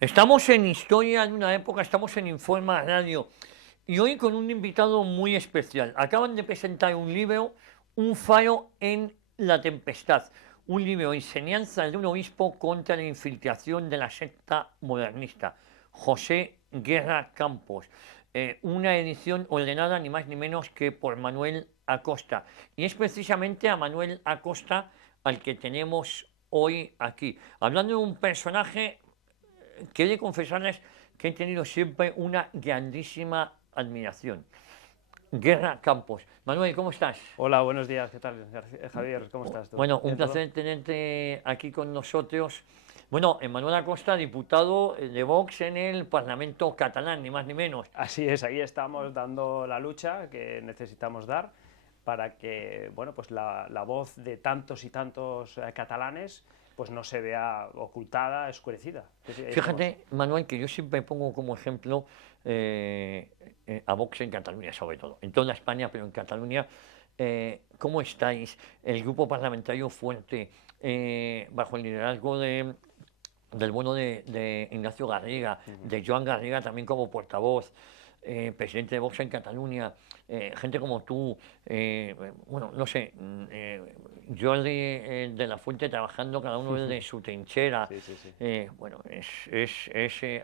Estamos en Historia de una época, estamos en Informa Radio y hoy con un invitado muy especial. Acaban de presentar un libro, Un faro en la tempestad, un libro, Enseñanzas de un obispo contra la infiltración de la secta modernista, José Guerra Campos. Una edición ordenada ni más ni menos que por Manuel Acosta. Y es precisamente a Manuel Acosta al que tenemos hoy aquí, hablando de un personaje que he de confesarles que he tenido siempre una grandísima admiración. Guerra Campos. Manuel, ¿cómo estás? Hola, buenos días, ¿qué tal? Javier, ¿cómo estás tú? Bueno, un ¿Bien todo? placer tenerte aquí con nosotros. Bueno, Manuel Acosta, diputado de Vox en el Parlamento catalán, ni más ni menos. Así es, ahí estamos dando la lucha que necesitamos dar para que, bueno, pues la voz de tantos y tantos catalanes pues no se vea ocultada, oscurecida. Sí, sí, ahí estamos. Fíjate, Manuel, que yo siempre pongo como ejemplo a Vox en Cataluña, sobre todo. En toda España, pero en Cataluña, ¿cómo estáis? El grupo parlamentario fuerte, bajo el liderazgo del bueno de Ignacio Garriga, de Joan Garriga también como portavoz, presidente de Vox en Cataluña, gente como tú, bueno, no sé, Jordi de la Fuente trabajando cada uno desde su trinchera. Sí, sí, sí. Bueno, es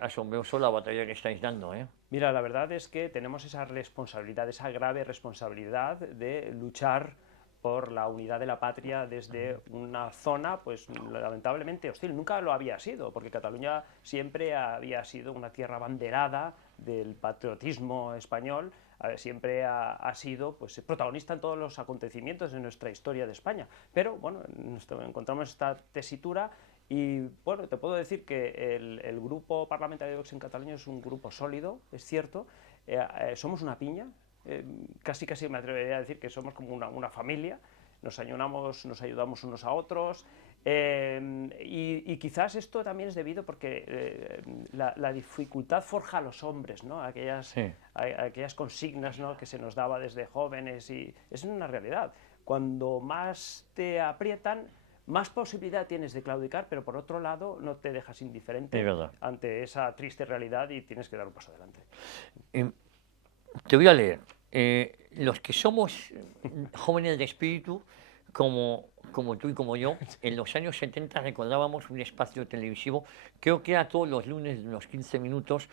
asombroso la batalla que estáis dando, ¿eh? Mira, la verdad es que tenemos esa responsabilidad, esa grave responsabilidad de luchar por la unidad de la patria desde una zona, pues lamentablemente hostil. Nunca lo había sido, porque Cataluña siempre había sido una tierra abanderada del patriotismo español, siempre ha sido pues, protagonista en todos los acontecimientos de nuestra historia de España. Pero bueno, encontramos esta tesitura y bueno, te puedo decir que el grupo parlamentario de Vox en Cataluña es un grupo sólido, es cierto. Somos una piña, casi me atrevería a decir que somos como una familia, nos ayudamos unos a otros. Y quizás esto también es debido porque la dificultad forja a los hombres, ¿no? Sí, Aquellas consignas, ¿no?, que se nos daba desde jóvenes, y es una realidad. Cuando más te aprietan, más posibilidad tienes de claudicar, pero por otro lado no te dejas es indiferente verdad. ante esa triste realidad y tienes que dar un paso adelante. Eh, Te voy a leer. Los que somos jóvenes de espíritu, como tú y como yo, en los años 70 recordábamos un espacio televisivo, creo que era todos los lunes de unos 15 minutos,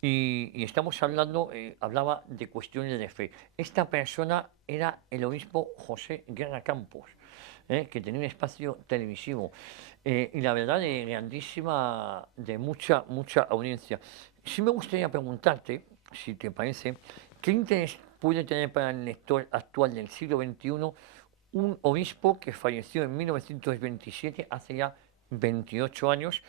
y estamos hablando, hablaba de cuestiones de fe. Esta persona era el obispo José Guerra Campos, que tenía un espacio televisivo, y la verdad de grandísima, de mucha audiencia. Sí me gustaría preguntarte, si te parece, ¿qué interés puede tener para el lector actual del siglo XXI un obispo que falleció en 1927, hace ya 28 años?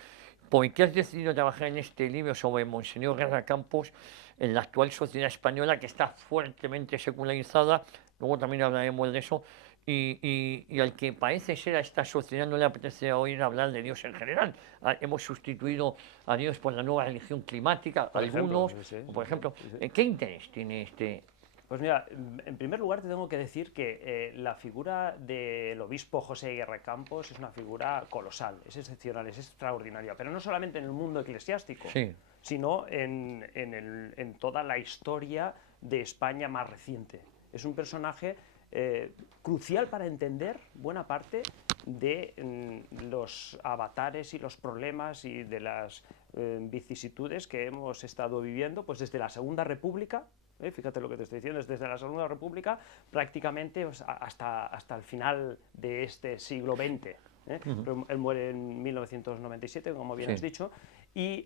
¿Por qué has decidido trabajar en este libro sobre Monseñor Guerra Campos en la actual sociedad española que está fuertemente secularizada? Luego también hablaremos de eso. Y al que parece ser a esta sociedad no le apetece oír hablar de Dios en general. Hemos sustituido a Dios por la nueva religión climática, Por ejemplo, algunos, sí, sí, o sí, por ejemplo, sí, sí. ¿qué interés tiene este? Pues mira, en primer lugar te tengo que decir que la figura del obispo José Guerra Campos es una figura colosal, es excepcional, es extraordinaria, pero no solamente en el mundo eclesiástico, Sí, sino en toda la historia de España más reciente. Es un personaje crucial para entender buena parte de los avatares y los problemas y de las vicisitudes que hemos estado viviendo pues desde la Segunda República. Fíjate lo que te estoy diciendo, desde la Segunda República prácticamente hasta el final de este siglo XX. Él muere en 1997, como bien sí. has dicho, y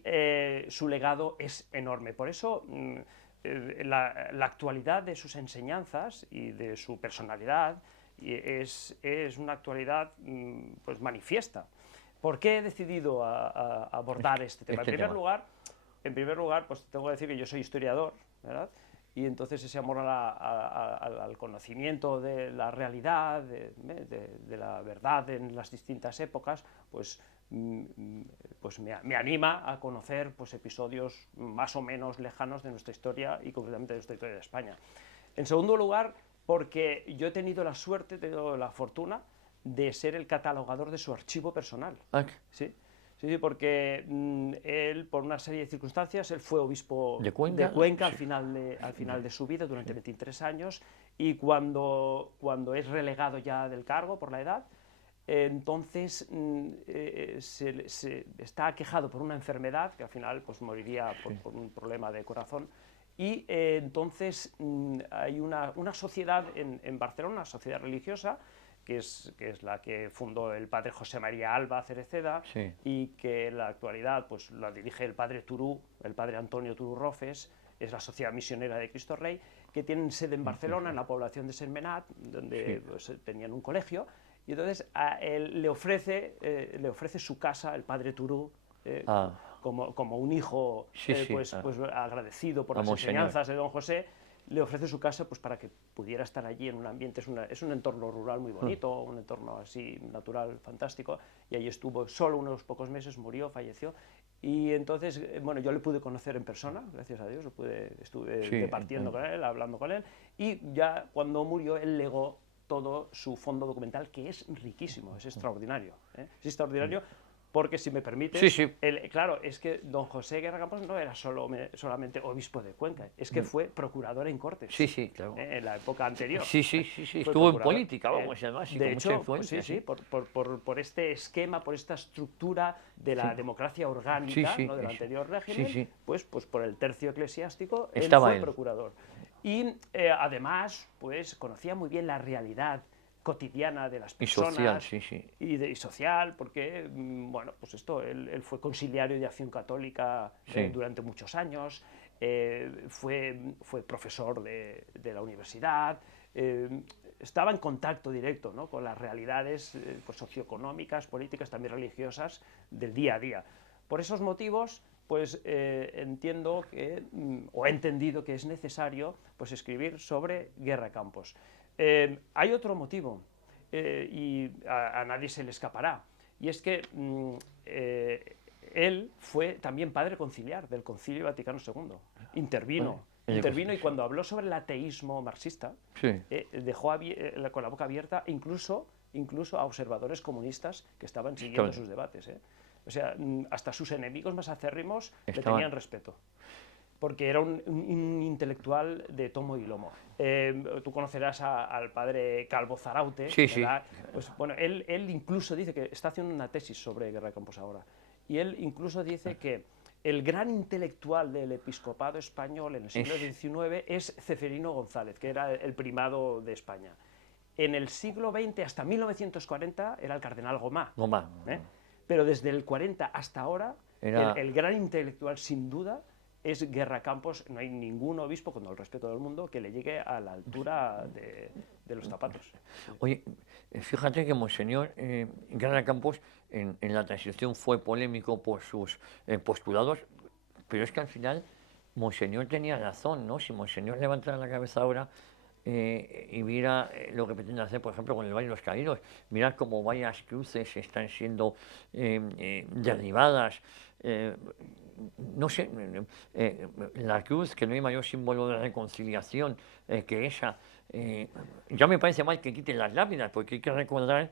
su legado es enorme. Por eso la actualidad de sus enseñanzas y de su personalidad es una actualidad pues manifiesta. ¿Por qué he decidido abordar este tema? Este tema. En primer lugar, pues tengo que decir que yo soy historiador, ¿verdad? Y entonces ese amor al conocimiento de la realidad, de la verdad en las distintas épocas, pues, pues me anima a conocer pues, episodios más o menos lejanos de nuestra historia y concretamente de nuestra historia de España. En segundo lugar, porque yo he tenido la suerte, he tenido la fortuna de ser el catalogador de su archivo personal. Ah, ¿Sí? Sí, porque él, por una serie de circunstancias, él fue obispo de Cuenca, al final de su vida, durante 23 años, y cuando es relegado ya del cargo por la edad, entonces está aquejado por una enfermedad, que al final pues, moriría por un problema de corazón, y entonces hay una sociedad en Barcelona, una sociedad religiosa, que es la que fundó el padre José María Alba Cereceda, sí, y que en la actualidad pues, la dirige el padre Turú, el padre Antonio Turú Rofes, es la Sociedad Misionera de Cristo Rey, que tienen sede en Barcelona, en la población de Sentmenat, donde sí. pues, tenían un colegio, y entonces a él le ofrece su casa, el padre Turú, como un hijo Sí, sí, pues agradecido por a las Monseñor. enseñanzas de don José, le ofrece su casa pues para que pudiera estar allí en un ambiente, es un entorno rural muy bonito, un entorno así natural, fantástico, y allí estuvo solo unos pocos meses, murió, falleció, y entonces, bueno, yo le pude conocer en persona, gracias a Dios, estuve Sí, departiendo con él, hablando con él, y ya cuando murió él legó todo su fondo documental, que es riquísimo, es extraordinario, ¿eh? Es extraordinario. Porque, si me permites, Sí, sí. claro, es que don José Guerra Campos no era solamente obispo de Cuenca, es que fue procurador en Cortes. Sí, sí, claro. En la época anterior. Sí, sí, Fue estuvo en procurador. política, vamos, además, y De con mucha hecho, influencia. sí, por este esquema, por esta estructura de la democracia orgánica, Sí, sí, ¿no? Del eso. anterior régimen, Sí, sí. pues por el tercio eclesiástico, Estaba él fue él. procurador. Y además, pues conocía muy bien la realidad cotidiana de las Y personas social, sí, sí. y social, porque bueno, pues él fue consiliario de Acción Católica Sí. durante muchos años, fue profesor de la universidad, estaba en contacto directo, ¿no? Con las realidades pues, socioeconómicas, políticas, también religiosas del día a día. Por esos motivos, pues entiendo que, o he entendido que es necesario pues, escribir sobre Guerra Campos. Hay otro motivo, y a nadie se le escapará, y es que él fue también padre conciliar del Concilio Vaticano II. Intervino y cuando habló sobre el ateísmo marxista, Sí. dejó con la boca abierta incluso a observadores comunistas que estaban siguiendo sus debates. O sea, hasta sus enemigos más acérrimos le tenían respeto, porque era un intelectual de tomo y lomo. Tú conocerás al padre Calvo Zaraute, Sí, ¿verdad? Pues, bueno, él incluso dice que está haciendo una tesis sobre Guerra Campos ahora, y él incluso dice que el gran intelectual del episcopado español en el siglo XIX es Ceferino González, que era el primado de España. En el siglo XX, hasta 1940, era el cardenal Gomá. Pero desde el 40 hasta ahora, el gran intelectual, sin duda, es Guerra Campos. No hay ningún obispo, con todo el respeto del mundo, que le llegue a la altura de los zapatos. Oye, fíjate que Monseñor Guerra Campos en la transición fue polémico por sus postulados, pero es que al final Monseñor tenía razón, ¿no? Si Monseñor levantara la cabeza ahora y mira lo que pretende hacer, por ejemplo, con el Valle de los Caídos, mira cómo varias cruces están siendo derribadas. No sé, la cruz, que no hay mayor símbolo de reconciliación que esa. Ya me parece mal que quiten las lápidas, porque hay que recordar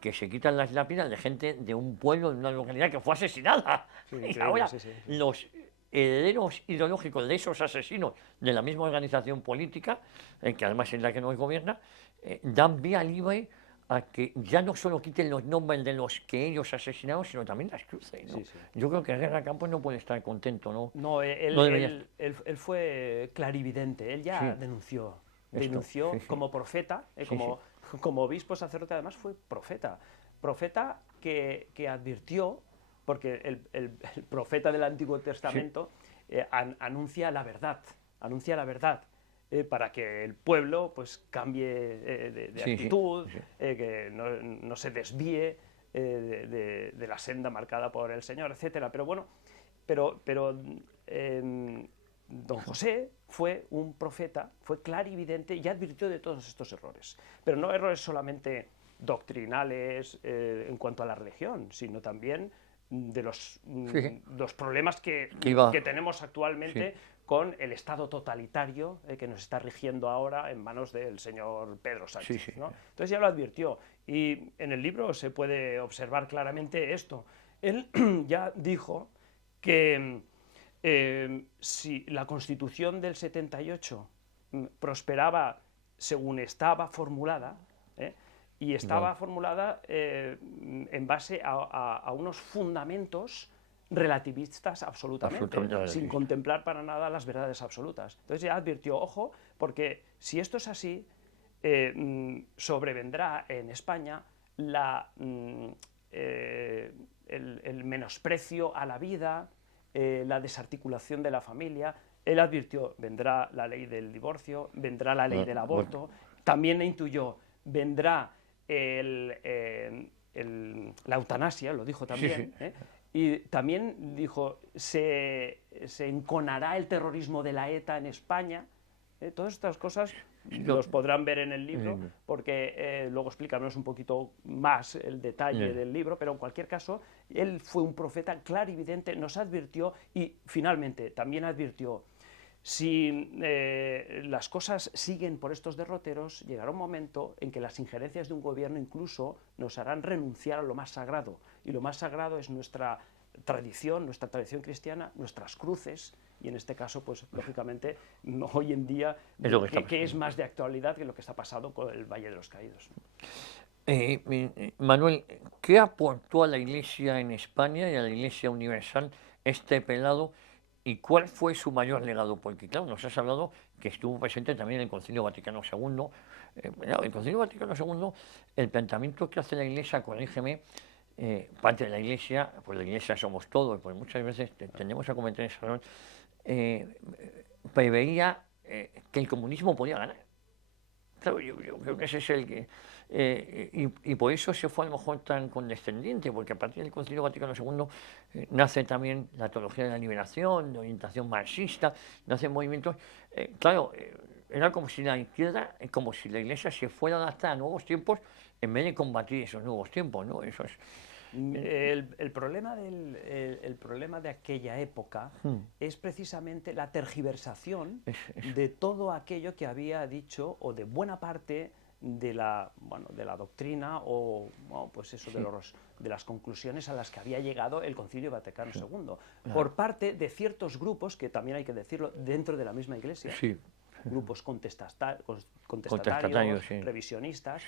que se quitan las lápidas de gente de un pueblo, de una localidad que fue asesinada. Y ahora los herederos ideológicos de esos asesinos de la misma organización política, que además es la que nos gobierna, dan vía libre a que ya no solo quiten los nombres de los que ellos asesinaron, sino también las cruces, ¿no? Yo creo que Guerra Campos no puede estar contento, ¿no? No, él fue clarividente, él ya denunció como profeta, como obispo sacerdote, además fue profeta que advirtió, porque el profeta del Antiguo Testamento anuncia la verdad, para que el pueblo pues cambie de actitud, que no se desvíe de la senda marcada por el Señor, etcétera. Pero bueno, don José fue un profeta, fue clarividente y advirtió de todos estos errores. Pero no errores solamente doctrinales en cuanto a la religión, sino también de los problemas que tenemos actualmente con el Estado totalitario que nos está rigiendo ahora en manos del señor Pedro Sánchez, ¿no? Entonces ya lo advirtió, y en el libro se puede observar claramente esto. Él ya dijo que si la Constitución del 78 prosperaba según estaba formulada, y estaba formulada en base a unos fundamentos relativistas absolutamente, sin contemplar para nada las verdades absolutas. Entonces ya advirtió, ojo, porque si esto es así, sobrevendrá en España el menosprecio a la vida, la desarticulación de la familia. Él advirtió, vendrá la ley del divorcio, vendrá la ley del aborto, también intuyó, vendrá la eutanasia, lo dijo también, y también dijo, se enconará el terrorismo de la ETA en España. Todas estas cosas los podrán ver en el libro, porque luego explicaremos un poquito más el detalle del libro, pero en cualquier caso, él fue un profeta clarividente, nos advirtió y finalmente también advirtió, si las cosas siguen por estos derroteros, llegará un momento en que las injerencias de un gobierno incluso nos harán renunciar a lo más sagrado, y lo más sagrado es nuestra tradición cristiana, nuestras cruces, y en este caso, pues lógicamente, hoy en día, que es más de actualidad que lo que está pasando con el Valle de los Caídos. Manuel, ¿qué aportó a la Iglesia en España y a la Iglesia Universal este pelado? ¿Y cuál fue su mayor legado? Porque, claro, nos has hablado que estuvo presente también en el Concilio Vaticano II. El Concilio Vaticano II, el planteamiento que hace la Iglesia, corrígeme, parte de la Iglesia, pues la Iglesia somos todos, pues muchas veces tendemos a cometer ese error, preveía que el comunismo podía ganar. Claro, yo creo que ese es el que... y por eso se fue a lo mejor tan condescendiente, porque a partir del Concilio Vaticano II nace también la teología de la liberación, de orientación marxista, nacen movimientos... era como si la izquierda, como si la Iglesia se fuera a adaptar a nuevos tiempos en vez de combatir esos nuevos tiempos, ¿no? Eso es... El problema de aquella época es precisamente la tergiversación de todo aquello que había dicho, o de buena parte de la doctrina, o pues eso, de las conclusiones a las que había llegado el Concilio Vaticano II, por parte de ciertos grupos, que también hay que decirlo, dentro de la misma Iglesia. Grupos contestatarios, revisionistas,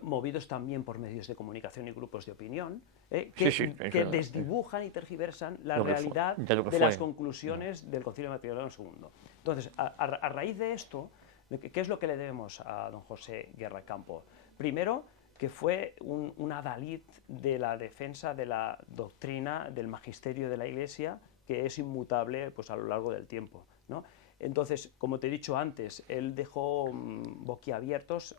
movidos también por medios de comunicación y grupos de opinión, que desdibujan y tergiversan la realidad de las conclusiones del Concilio Vaticano II. Entonces, a raíz de esto, ¿qué es lo que le debemos a don José Guerra Campo? Primero, que fue un adalid de la defensa de la doctrina, del magisterio de la Iglesia, que es inmutable, pues, a lo largo del tiempo, ¿no? Entonces, como te he dicho antes, él dejó boquiabiertos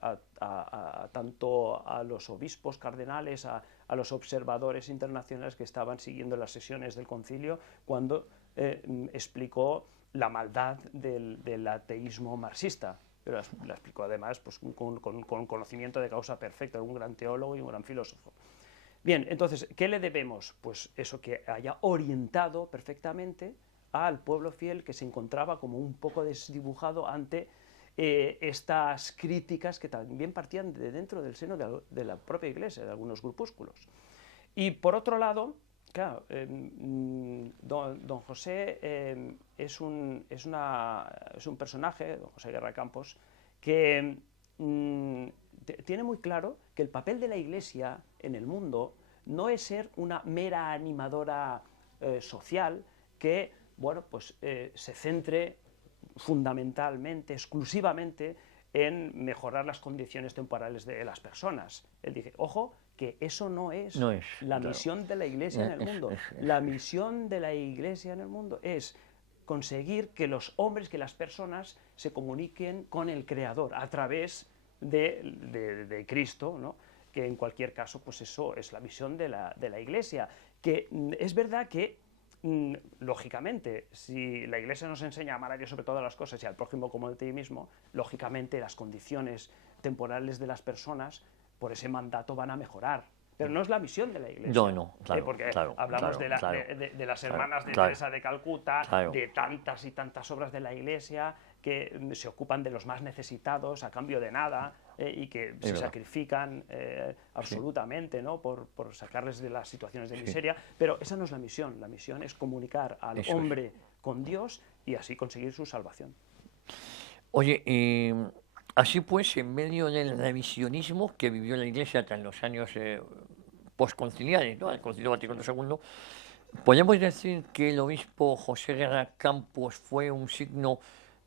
tanto a los obispos cardenales, a los observadores internacionales que estaban siguiendo las sesiones del concilio, cuando explicó la maldad del ateísmo marxista. Pero la explicó además, pues, con conocimiento de causa perfecta, un gran teólogo y un gran filósofo. Bien, entonces, ¿qué le debemos? Pues eso, que haya orientado perfectamente al pueblo fiel, que se encontraba como un poco desdibujado ante estas críticas que también partían de dentro del seno de la propia Iglesia, de algunos grupúsculos. Y por otro lado, claro, don José es un personaje, don José Guerra Campos, que tiene muy claro que el papel de la Iglesia en el mundo no es ser una mera animadora social que, bueno, pues se centre fundamentalmente, exclusivamente, en mejorar las condiciones temporales de las personas. Él dice, ojo, que eso no es la misión de la Iglesia en el mundo. La misión de la Iglesia en el mundo es conseguir que los hombres, que las personas se comuniquen con el Creador a través de Cristo, ¿no? Que en cualquier caso, pues eso es la misión de la Iglesia. Que es verdad que, lógicamente, si la Iglesia nos enseña a amar a Dios sobre todas las cosas y al prójimo como a ti mismo, lógicamente las condiciones temporales de las personas por ese mandato van a mejorar. Pero no es la misión de la Iglesia. Claro, porque hablamos de las hermanas de Teresa de Calcuta, de tantas y tantas obras de la Iglesia que se ocupan de los más necesitados a cambio de nada, y que se verdad. sacrifican absolutamente, ¿no? por sacarles de las situaciones de miseria, pero esa no es la misión es comunicar al Eso es. hombre con Dios y así conseguir su salvación. Oye, así pues, en medio del revisionismo que vivió la Iglesia hasta en los años postconciliares, ¿no? El Concilio Vaticano II, podemos decir que el obispo José Guerra Campos fue un signo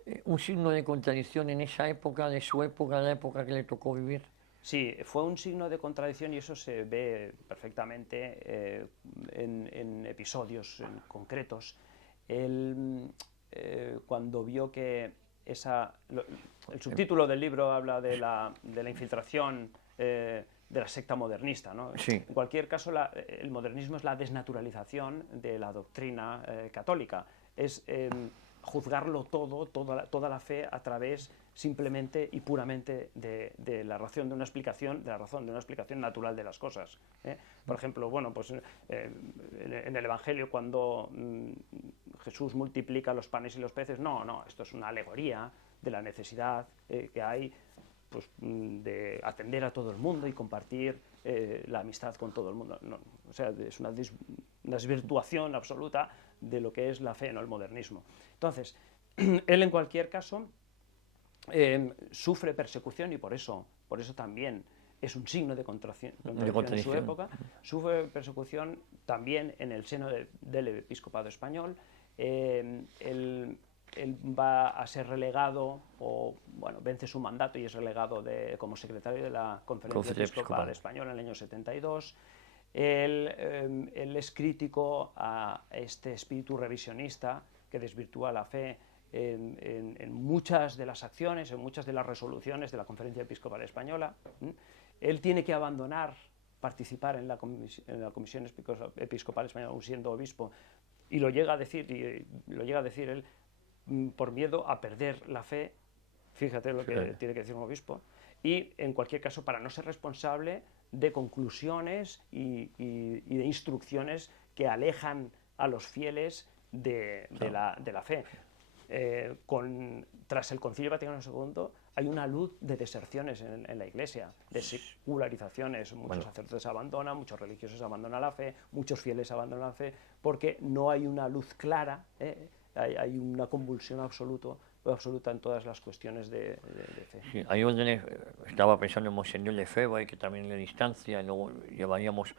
de contradicción en esa época, de su época, la época que le tocó vivir. Sí, fue un signo de contradicción y eso se ve perfectamente en episodios concretos. Él, cuando vio que el subtítulo del libro habla de la infiltración de la secta modernista, ¿no? Sí. En cualquier caso, el modernismo es la desnaturalización de la doctrina católica. Es juzgarlo todo, toda la fe a través simplemente y puramente de la razón de una explicación, natural de las cosas. Por ejemplo, bueno, pues en el Evangelio cuando Jesús multiplica los panes y los peces, no, esto es una alegoría de la necesidad que hay pues, de atender a todo el mundo y compartir la amistad con todo el mundo. No, o sea, es una desvirtuación absoluta de lo que es la fe, no el modernismo. Entonces, él en cualquier caso sufre persecución y por eso también es un signo de contradicción en su época. Sufre persecución también en el seno del episcopado español. Él va a ser relegado, o bueno, vence su mandato y es relegado como secretario de la Conferencia Episcopal Española en el año 72. Él es crítico a este espíritu revisionista que desvirtúa la fe en muchas de las acciones, en muchas de las resoluciones de la Conferencia Episcopal Española. Él tiene que participar en la Comisión Episcopal Española, aún siendo obispo, y lo llega a decir él, por miedo a perder la fe. Fíjate lo que tiene que decir un obispo. Y, en cualquier caso, para no ser responsable de conclusiones y de instrucciones que alejan a los fieles de la fe. Tras el Concilio Vaticano II hay una luz de deserciones en la Iglesia, de secularizaciones. Muchos sacerdotes abandonan, muchos religiosos abandonan la fe, muchos fieles abandonan la fe, porque no hay una luz clara, hay una convulsión absoluta en todas las cuestiones de fe. Sí, ahí donde estaba pensando en Monseñor Lefebvre, que también le distancia, y luego llevaríamos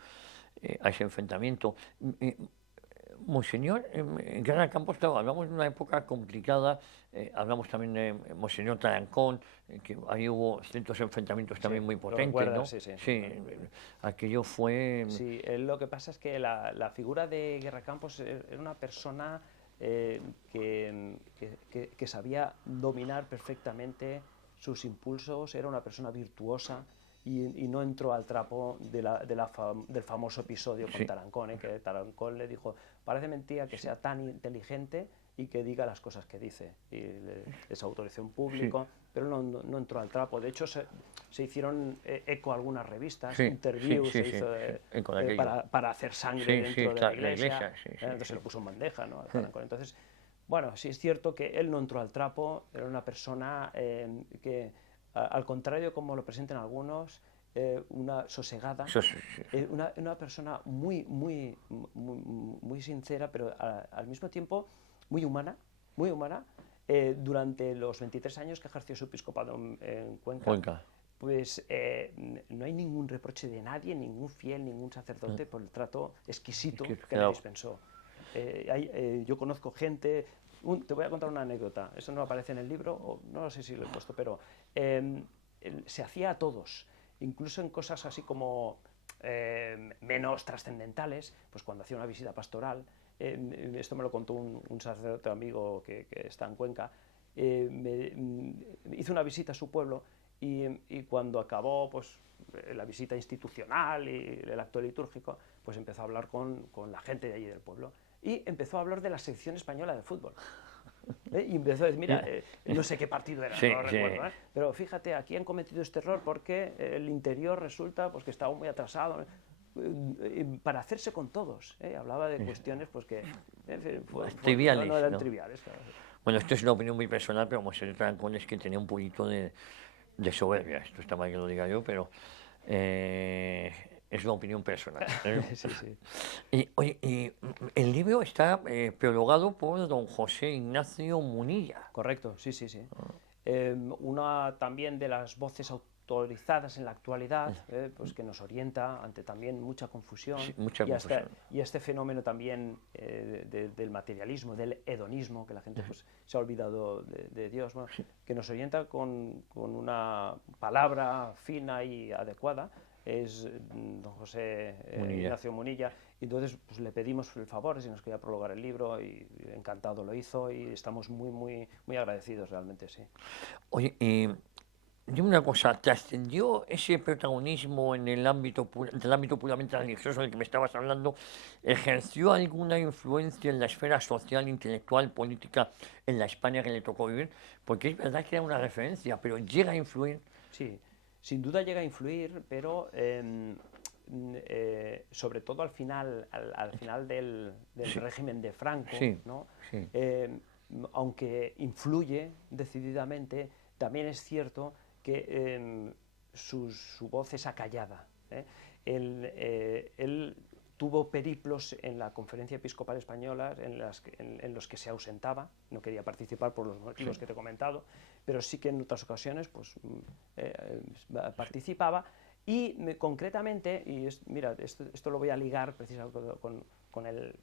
a ese enfrentamiento. Monseñor Guerra Campos, claro, hablamos de una época complicada, hablamos también de Monseñor Tarancón, que ahí hubo ciertos enfrentamientos también muy potentes, ¿no? Sí, aquello fue... Sí, lo que pasa es que la figura de Guerra Campos era una persona que sabía dominar perfectamente sus impulsos, era una persona virtuosa y no entró al trapo del famoso episodio con Tarancón, que Tarancón le dijo: parece mentira que sea tan inteligente y que diga las cosas que dice. Y les autorizó en público, pero no entró al trapo. De hecho, se hicieron eco algunas revistas, interviews se hizo para hacer sangre dentro de la iglesia. Entonces se lo puso en bandeja, ¿no? Entonces, bueno, sí es cierto que él no entró al trapo, era una persona que, al contrario como lo presentan algunos, una sosegada, una persona muy sincera, pero al mismo tiempo muy humana. Durante los 23 años que ejerció su episcopado en Cuenca. Pues no hay ningún reproche de nadie, ningún fiel, ningún sacerdote por el trato exquisito que le dispensó. Yo conozco gente, te voy a contar una anécdota, eso no aparece en el libro, o no sé si lo he puesto, pero se hacía a todos, incluso en cosas así como menos trascendentales, pues cuando hacía una visita pastoral, esto me lo contó un sacerdote amigo que está en Cuenca, hizo una visita a su pueblo y cuando acabó pues la visita institucional y el acto litúrgico, pues empezó a hablar con la gente de allí del pueblo y empezó a hablar de la selección española de fútbol. Y empezó a decir: mira, no sé qué partido era, no lo recuerdo, pero fíjate, aquí han cometido este error porque el interior resulta pues que estaba muy atrasado, para hacerse con todos. Hablaba de cuestiones pues que triviales, no eran triviales. Claro. Bueno, esto es una opinión muy personal, pero Monseñor Tarancón es que tenía un poquito de de soberbia. Esto está mal que lo diga yo, pero es una opinión personal. Sí, sí. Y, oye, el libro está prologado por don José Ignacio Munilla. Correcto, sí, sí, sí. Una también de las voces autorizadas en la actualidad, pues que nos orienta ante también mucha confusión, Sí, mucha y, confusión. y este fenómeno también del materialismo, del hedonismo, que la gente pues, se ha olvidado de Dios, bueno, que nos orienta con una palabra fina y adecuada, es don José Ignacio Munilla. Y entonces pues, le pedimos el favor si nos quería prologar el libro y encantado lo hizo y estamos muy, muy, muy agradecidos realmente, sí. Oye, dime una cosa, ¿trascendió ese protagonismo en el ámbito del ámbito puramente religioso del que me estabas hablando? ¿Ejerció alguna influencia en la esfera social, intelectual, política en la España que le tocó vivir? Porque es verdad que era una referencia, pero llega a influir. Sí, sin duda llega a influir, pero sobre todo al final, al final del Sí, régimen de Franco, sí, ¿no? sí. Aunque influye decididamente, también es cierto que su voz es acallada. Él tuvo periplos en la Conferencia Episcopal Española en los que se ausentaba, no quería participar por los motivos Sí. que te he comentado, pero sí que en otras ocasiones pues, participaba y concretamente, y mira, esto lo voy a ligar precisamente con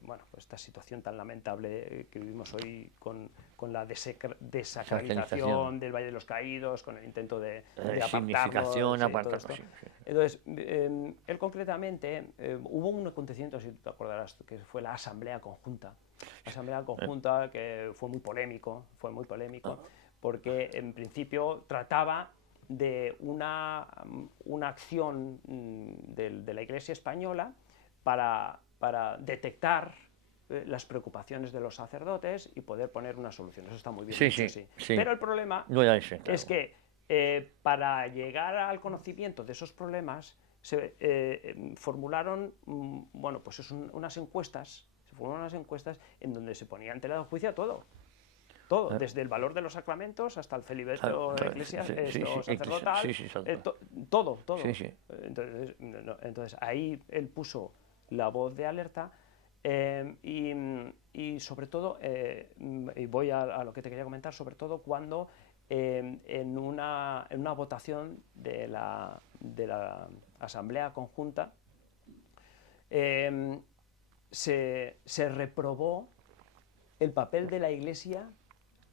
bueno, pues esta situación tan lamentable que vivimos hoy con la desacralización del Valle de los Caídos, con el intento de Significación, apartarlo, todo apartado, esto. sí, sí. Entonces, él concretamente, hubo un acontecimiento, si tú te acordarás, que fue la Asamblea Conjunta. La Asamblea Conjunta que fue muy polémico, porque en principio trataba de una acción de la Iglesia española para detectar las preocupaciones de los sacerdotes y poder poner una solución. Eso está muy bien Sí, dicho, sí, sí. sí. Pero el problema No era ese, claro. es que para llegar al conocimiento de esos problemas se formularon bueno, pues unas encuestas, en donde se ponía en tela de juicio todo. Todo, desde el valor de los sacramentos hasta el celibato sacerdotal, todo. Sí, sí. Entonces ahí él puso la voz de alerta y sobre todo, y voy a lo que te quería comentar, sobre todo cuando en una votación de la Asamblea Conjunta se reprobó el papel de la Iglesia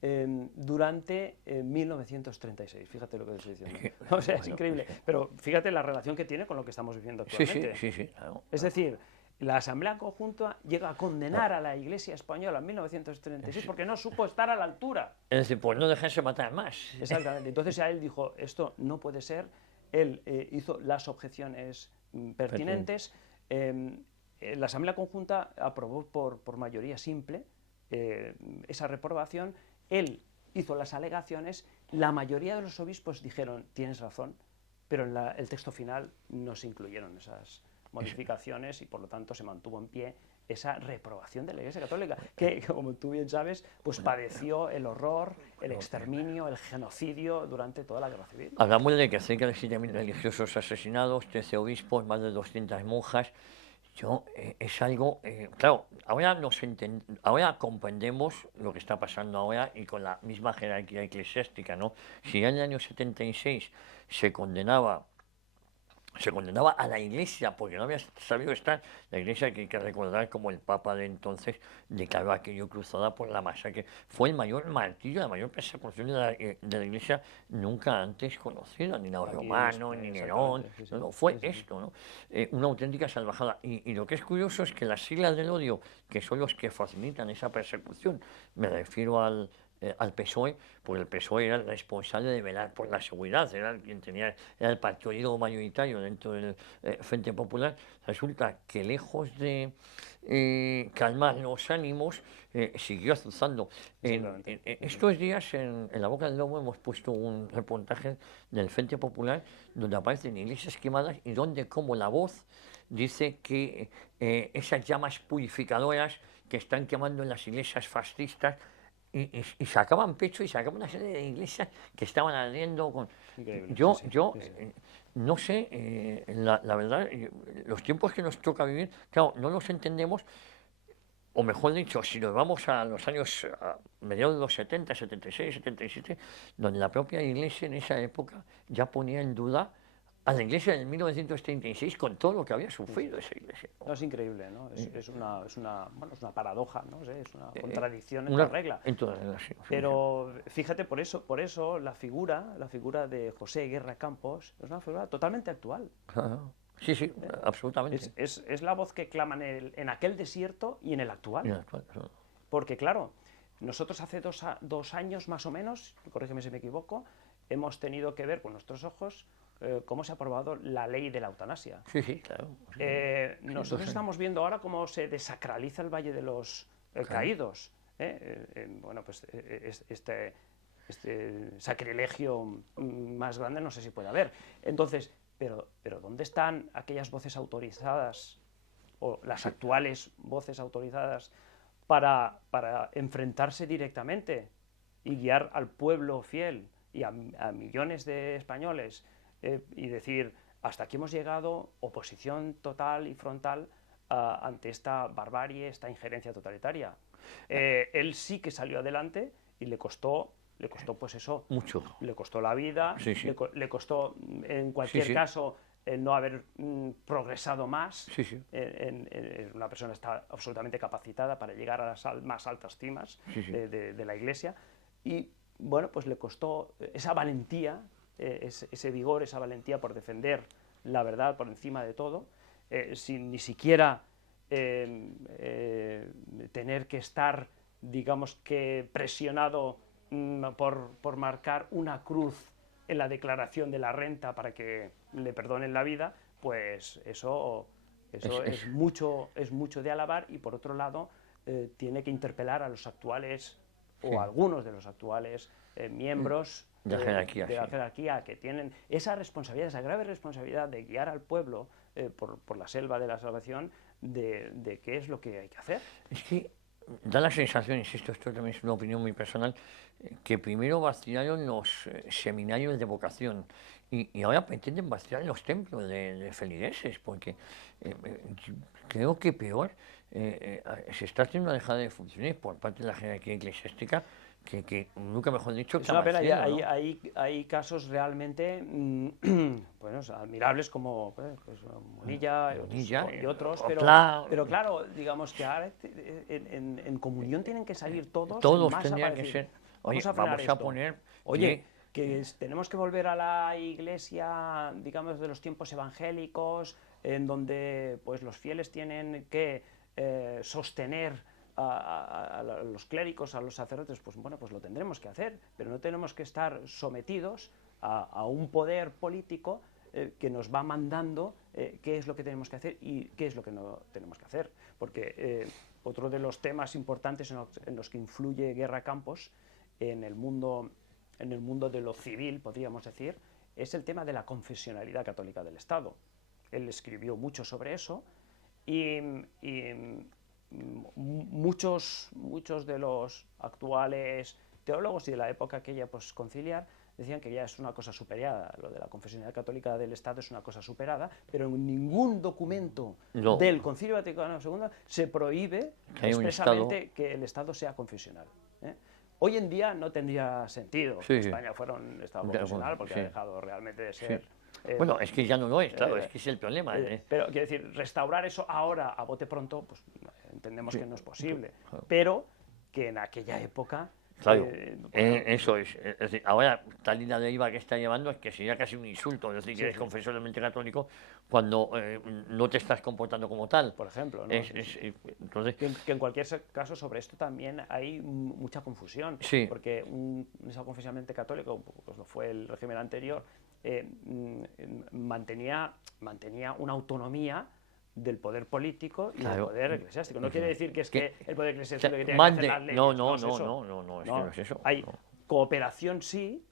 durante 1936. Fíjate lo que estoy diciendo. O sea, es increíble. Pero fíjate la relación que tiene con lo que estamos viviendo actualmente. Sí, claro. Es decir, la Asamblea Conjunta llega a condenar a la Iglesia española en 1936 porque no supo estar a la altura. Es decir, pues no dejarse matar más. Exactamente. Entonces a él dijo, esto no puede ser. Él hizo las objeciones pertinentes. La Asamblea Conjunta aprobó por mayoría simple esa reprobación. Él hizo las alegaciones, la mayoría de los obispos dijeron, tienes razón, pero en el texto final no se incluyeron esas modificaciones y por lo tanto se mantuvo en pie esa reprobación de la Iglesia Católica, que como tú bien sabes, pues padeció el horror, el exterminio, el genocidio durante toda la Guerra Civil. Hablamos de que cerca de 7.000 religiosos asesinados, 13 obispos, más de 200 monjas. Es algo, claro, ahora comprendemos lo que está pasando ahora y con la misma jerarquía eclesiástica, ¿no? Si ya en el año 76 se condenaba a la Iglesia porque no había sabido estar, la Iglesia que hay que recordar como el Papa de entonces declaró aquello cruzada por la masacre, fue el mayor martirio, la mayor persecución de la Iglesia nunca antes conocida, ni los romanos, ni Nerón, fue esto, ¿no? Una auténtica salvajada. Y lo que es curioso es que las siglas del odio, que son los que facilitan esa persecución, me refiero al PSOE, porque el PSOE era el responsable de velar por la seguridad, era el partido mayoritario dentro del Frente Popular. Resulta que lejos de calmar los ánimos, siguió azuzando. Estos días en La Boca del Lobo hemos puesto un reportaje del Frente Popular donde aparecen iglesias quemadas y donde como la voz dice que esas llamas purificadoras que están quemando en las iglesias fascistas y sacaban pecho y sacaban una serie de iglesias que estaban ardiendo con... Increíble, Yo, sí, sí, yo sí, sí. no sé, la verdad, los tiempos que nos toca vivir, claro, no los entendemos, o mejor dicho, si nos vamos a los años mediados de los 70, 76, 77, donde la propia iglesia en esa época ya ponía en duda a la iglesia en 1936 con todo lo que había sufrido esa iglesia. No, es increíble, ¿no? Bueno, es una paradoja, ¿no? sé, es una contradicción en Una, toda regla. en toda regla, sí. Pero fíjate, por eso la figura de José Guerra Campos es una figura totalmente actual. Sí, sí, absolutamente. Es la voz que clama en aquel desierto y en el actual. Mira, claro. Porque, claro, nosotros hace 2 años más o menos, corrígeme si me equivoco, hemos tenido que ver con nuestros ojos cómo se ha aprobado la ley de la eutanasia. Sí, sí, claro. Sí, Nosotros estamos viendo ahora cómo se desacraliza el Valle de los Caídos. Bueno, pues este sacrilegio más grande no sé si puede haber. Entonces, pero ¿dónde están aquellas voces autorizadas o las actuales voces autorizadas para enfrentarse directamente y guiar al pueblo fiel y a millones de españoles y decir, hasta aquí hemos llegado, oposición total y frontal ante esta barbarie, esta injerencia totalitaria? Él sí que salió adelante y le costó pues eso, mucho. le costó la vida, Sí, sí. le costó en cualquier Sí, sí. caso el no haber progresado más. Sí, sí. Una persona está absolutamente capacitada para llegar a las más altas cimas Sí, sí. de la Iglesia y bueno, pues le costó esa valentía, ese vigor, esa valentía por defender la verdad por encima de todo, sin ni siquiera tener que estar, digamos que presionado por marcar una cruz en la declaración de la renta para que le perdonen la vida, pues eso es mucho de alabar. Y por otro lado tiene que interpelar a los actuales o a algunos de los actuales miembros de la jerarquía que tienen esa responsabilidad, esa grave responsabilidad de guiar al pueblo por la selva de la salvación de qué es lo que hay que hacer. Es que da la sensación, insisto, esto también es una opinión muy personal, que primero vaciaron los seminarios de vocación y ahora pretenden vaciar los templos de feligreses, porque creo que peor se está haciendo una dejada de funciones por parte de la jerarquía eclesiástica que nunca mejor dicho, es una pena. ¿no? Hay casos realmente bueno, admirables como Munilla y otros, pero claro, digamos que ahora en comunión tienen que salir todos tendrían que ser, oye, vamos a poner... Oye, tenemos que volver a la iglesia, digamos, de los tiempos evangélicos, en donde pues los fieles tienen que sostener a los clérigos, a los sacerdotes. Pues bueno, pues lo tendremos que hacer, pero no tenemos que estar sometidos a un poder político que nos va mandando qué es lo que tenemos que hacer y qué es lo que no tenemos que hacer. Porque otro de los temas importantes en los que influye Guerra Campos en el mundo de lo civil, podríamos decir, es el tema de la confesionalidad católica del Estado. Él escribió mucho sobre eso y muchos de los actuales teólogos y de la época aquella conciliar decían que ya es una cosa superada, lo de la confesionalidad católica del Estado es una cosa superada, pero en ningún documento del Concilio Vaticano II se prohíbe expresamente que el Estado sea confesional. Hoy en día no tendría sentido que España fuera un Estado confesional, porque ha dejado realmente de ser... bueno, es que ya no lo es, claro, es que es el problema. Pero quiero decir, restaurar eso ahora a bote pronto, pues entendemos que no es posible, pero que en aquella época... Claro, eso es decir, ahora tal línea de IVA que está llevando es que sería casi un insulto decir que eres confesionalmente católico cuando no te estás comportando como tal. Por ejemplo, ¿no? Entonces, que en cualquier caso sobre esto también hay mucha confusión, porque un confesionalmente católico, pues lo fue el régimen anterior, mantenía una autonomía del poder político y del poder eclesiástico. No quiere decir que es que el poder eclesiástico que tiene que hacer las leyes. No, es que no es eso. Hay cooperación sí,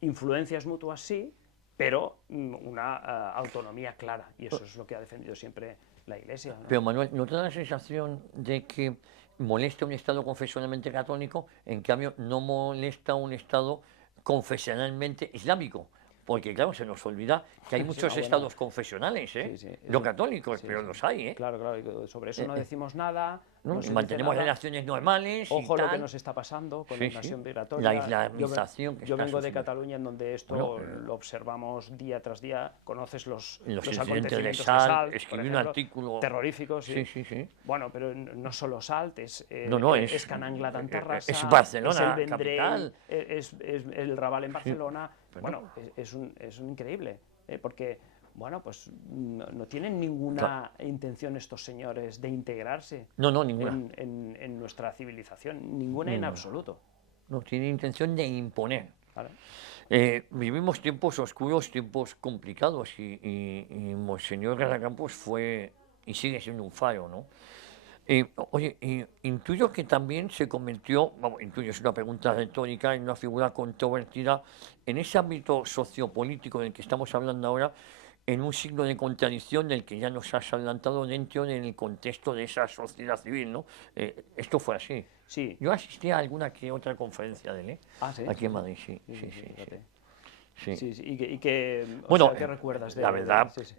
influencias mutuas sí, pero una autonomía clara, y eso es lo que ha defendido siempre la Iglesia, ¿no? Pero Manuel, ¿no te da la sensación de que molesta un Estado confesionalmente católico, en cambio no molesta un Estado confesionalmente islámico? Porque claro, se nos olvida que hay Sí, muchos bueno, estados confesionales, sí, sí, no eso, católicos, sí, pero sí. los hay, Claro, claro, y sobre eso no decimos nada, ¿no? no Y se dice mantenemos nada. relaciones normales y Ojo lo que tal. nos está pasando con la Sí, sí. invasión La migratoria. islamización que Yo está vengo de sucediendo. Cataluña, en donde esto Bueno, lo observamos día tras día. Conoces los incidentes de acontecimientos de Salt, Salt, por escribí un ejemplo, artículo. terroríficos. Sí, sí, sí. Bueno, pero no solo Salt, No, no, es Canangla de Antarrasa, es es el Barcelona, Vendrell, capital. es el Raval en Sí. Barcelona. Bueno. Bueno, es un increíble, porque, bueno, pues no tienen ninguna intención estos señores de integrarse No, no, ninguna. en nuestra civilización, ninguna en Ninguna. absoluto. No tiene intención de imponer. ¿Vale? Vivimos tiempos oscuros, tiempos complicados y Monseñor Garracampos fue y sigue siendo un faro, ¿no? Oye, intuyo que también se convirtió, vamos, intuyo, es una pregunta retórica, en una figura controvertida en ese ámbito sociopolítico del que estamos hablando ahora, en un signo de contradicción del que ya nos has adelantado dentro del contexto de esa sociedad civil, ¿no? Esto fue así. Sí. Yo asistí a alguna que otra conferencia de él, ¿eh? Ah, sí. Aquí en Madrid, sí, Sí, sí, sí, fíjate. sí. Sí, sí. Y que, o Bueno, sea, ¿qué recuerdas de la verdad, sí, sí.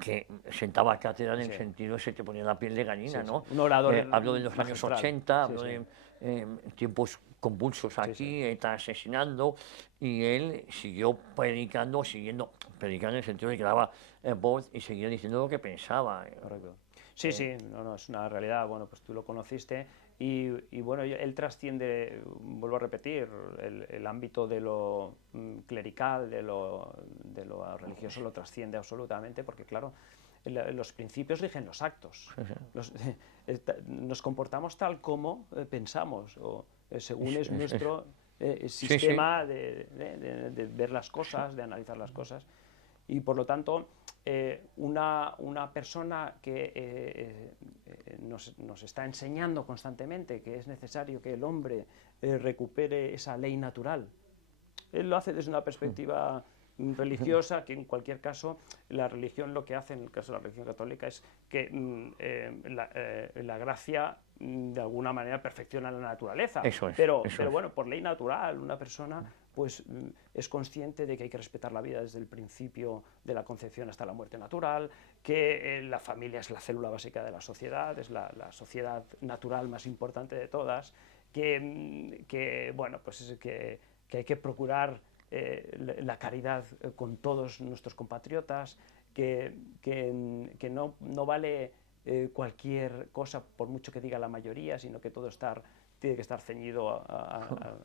que sentaba cátedra en el Sí. sentido, se te ponía la piel de gallina, Sí, sí. ¿no? Un orador Hablo de los años magistral. 80, Sí, hablo sí. de tiempos convulsos aquí, sí. ETA asesinando, y él siguió predicando, predicando en el sentido de que daba voz y seguía diciendo lo que pensaba. Correcto. Sí, sí, no, es una realidad. Bueno, pues tú lo conociste y bueno, él trasciende, vuelvo a repetir, el ámbito de lo clerical, de lo religioso, lo trasciende absolutamente, porque claro, los principios rigen los actos. Nos comportamos tal como pensamos, o según es nuestro sistema de ver las cosas, de analizar las cosas. Y por lo tanto, una persona que nos está enseñando constantemente que es necesario que el hombre recupere esa ley natural. Él lo hace desde una perspectiva religiosa, que en cualquier caso la religión lo que hace, en el caso de la religión católica, es que la gracia de alguna manera perfecciona la naturaleza. Pero bueno, por ley natural, una persona pues es consciente de que hay que respetar la vida desde el principio de la concepción hasta la muerte natural, que la familia es la célula básica de la sociedad, es la sociedad natural más importante de todas, que bueno, pues que hay que procurar la caridad con todos nuestros compatriotas, que no vale cualquier cosa por mucho que diga la mayoría, sino que todo tiene que estar ceñido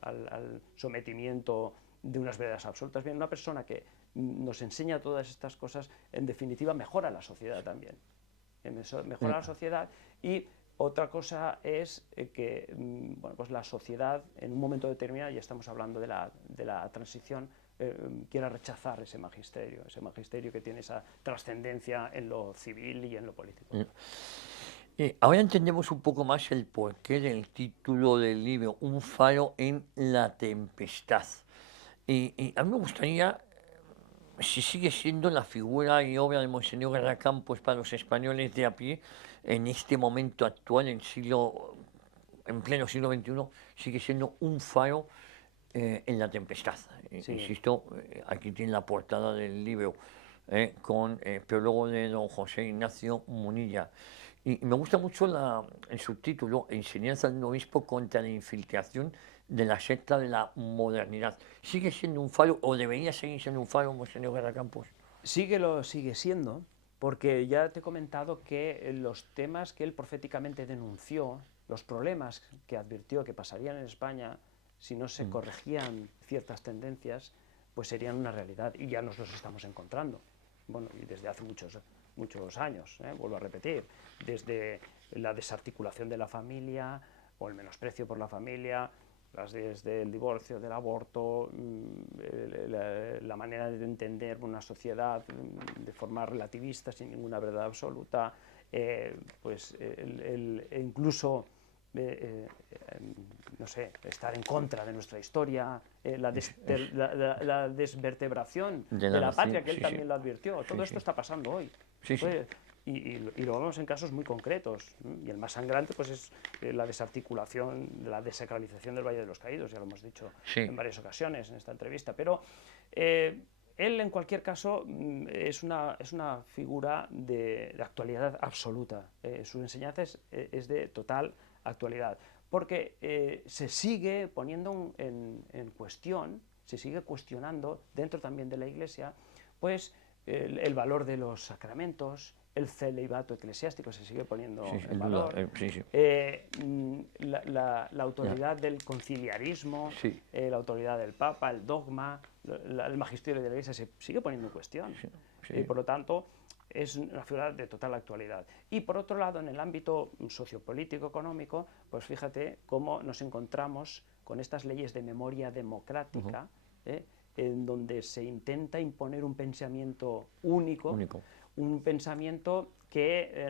al sometimiento de unas verdades absolutas. Bien, una persona que nos enseña todas estas cosas, en definitiva, mejora la sociedad también. Mejora la sociedad. Y otra cosa es que bueno, pues la sociedad, en un momento determinado, ya estamos hablando de la transición, quiera rechazar ese magisterio que tiene esa trascendencia en lo civil y en lo político. Ahora entendemos un poco más el porqué del título del libro, Un faro en la tempestad. Y a mí me gustaría, si sigue siendo la figura y obra de Monseñor Garracampos para los españoles de a pie, en este momento actual, en pleno siglo XXI, sigue siendo un faro en la tempestad. Sí. Insisto, aquí tiene la portada del libro, con prólogo de don José Ignacio Munilla. Y me gusta mucho el subtítulo, Enseñanza de un obispo contra la infiltración de la secta de la modernidad. ¿Sigue siendo un faro o debería seguir siendo un faro, Monseñor Garracampos? Sigue siendo, porque ya te he comentado que los temas que él proféticamente denunció, los problemas que advirtió que pasarían en España si no se corregían ciertas tendencias, pues serían una realidad y ya nos los estamos encontrando. Bueno, y desde hace muchos años, vuelvo a repetir, desde la desarticulación de la familia o el menosprecio por la familia, desde el divorcio, del aborto, la manera de entender una sociedad de forma relativista, sin ninguna verdad absoluta, pues incluso no sé, estar en contra de nuestra historia, la desvertebración de la patria, que él también lo advirtió. Todo esto está pasando hoy. y lo vemos en casos muy concretos, y el más sangrante pues es la desarticulación, la desacralización del Valle de los Caídos, ya lo hemos dicho en varias ocasiones en esta entrevista, pero él en cualquier caso es una figura de actualidad absoluta, su enseñanza es de total actualidad, porque se sigue poniendo en cuestión, se sigue cuestionando dentro también de la Iglesia, pues el valor de los sacramentos, el celibato eclesiástico se sigue poniendo en valor, la autoridad del conciliarismo, la autoridad del Papa, el dogma, el magisterio de la Iglesia se sigue poniendo en cuestión. Y por lo tanto es una figura de total actualidad. Y por otro lado, en el ámbito sociopolítico económico, pues fíjate cómo nos encontramos con estas leyes de memoria democrática, en donde se intenta imponer un pensamiento único. Un pensamiento que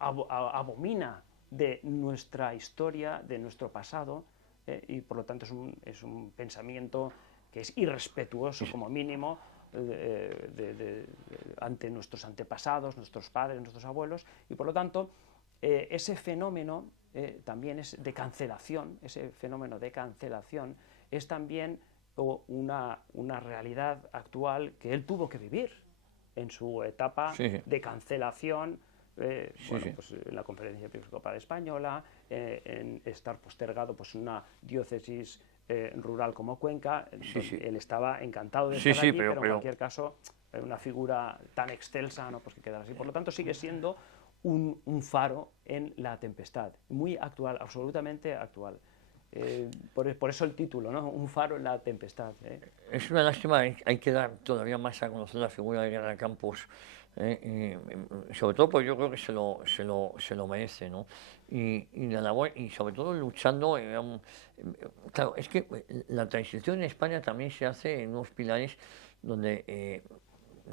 abomina de nuestra historia, de nuestro pasado, y por lo tanto es un pensamiento que es irrespetuoso como mínimo ante nuestros antepasados, nuestros padres, nuestros abuelos, y por lo tanto ese fenómeno también es de cancelación, ese fenómeno de cancelación es también una realidad actual que él tuvo que vivir en su etapa de cancelación, pues en la Conferencia Episcopal Española, en estar postergado pues una diócesis rural como Cuenca, él estaba encantado de estar allí, pero en cualquier caso una figura tan excelsa, ¿no? Pues que quedara así. Por lo tanto sigue siendo un faro en la tempestad, muy actual, absolutamente actual. Por eso el título, ¿no? Un faro en la tempestad. Es una lástima, hay que dar todavía más a conocer la figura de Guerra Campos, sobre todo porque yo creo que se lo merece, ¿no? Y la labor, y sobre todo luchando, claro, es que la transición en España también se hace en unos pilares donde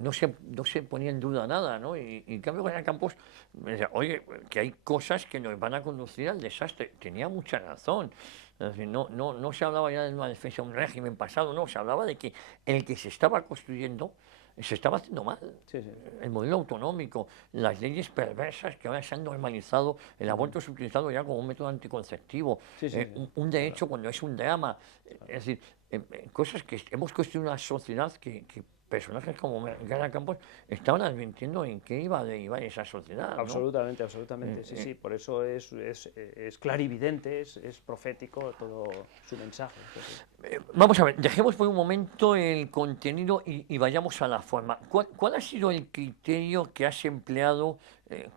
no se ponía en duda nada, ¿no? Y en cambio Guerra Campos decía, oye, que hay cosas que nos van a conducir al desastre. Tenía mucha razón. Es decir, no se hablaba ya de una defensa de un régimen pasado, no, se hablaba de que el que se estaba construyendo se estaba haciendo mal. El modelo autonómico, las leyes perversas que ahora se han normalizado, el aborto es utilizado ya como un método anticonceptivo, un derecho cuando es un drama. Es decir, cosas que hemos construido una sociedad que personajes como Guerra Campos estaban advirtiendo en qué iba a derivar esa sociedad, ¿no? Absolutamente, absolutamente, sí, por eso es clarividente, es profético todo su mensaje. Vamos a ver, dejemos por un momento el contenido y vayamos a la forma. ¿Cuál ha sido el criterio que has empleado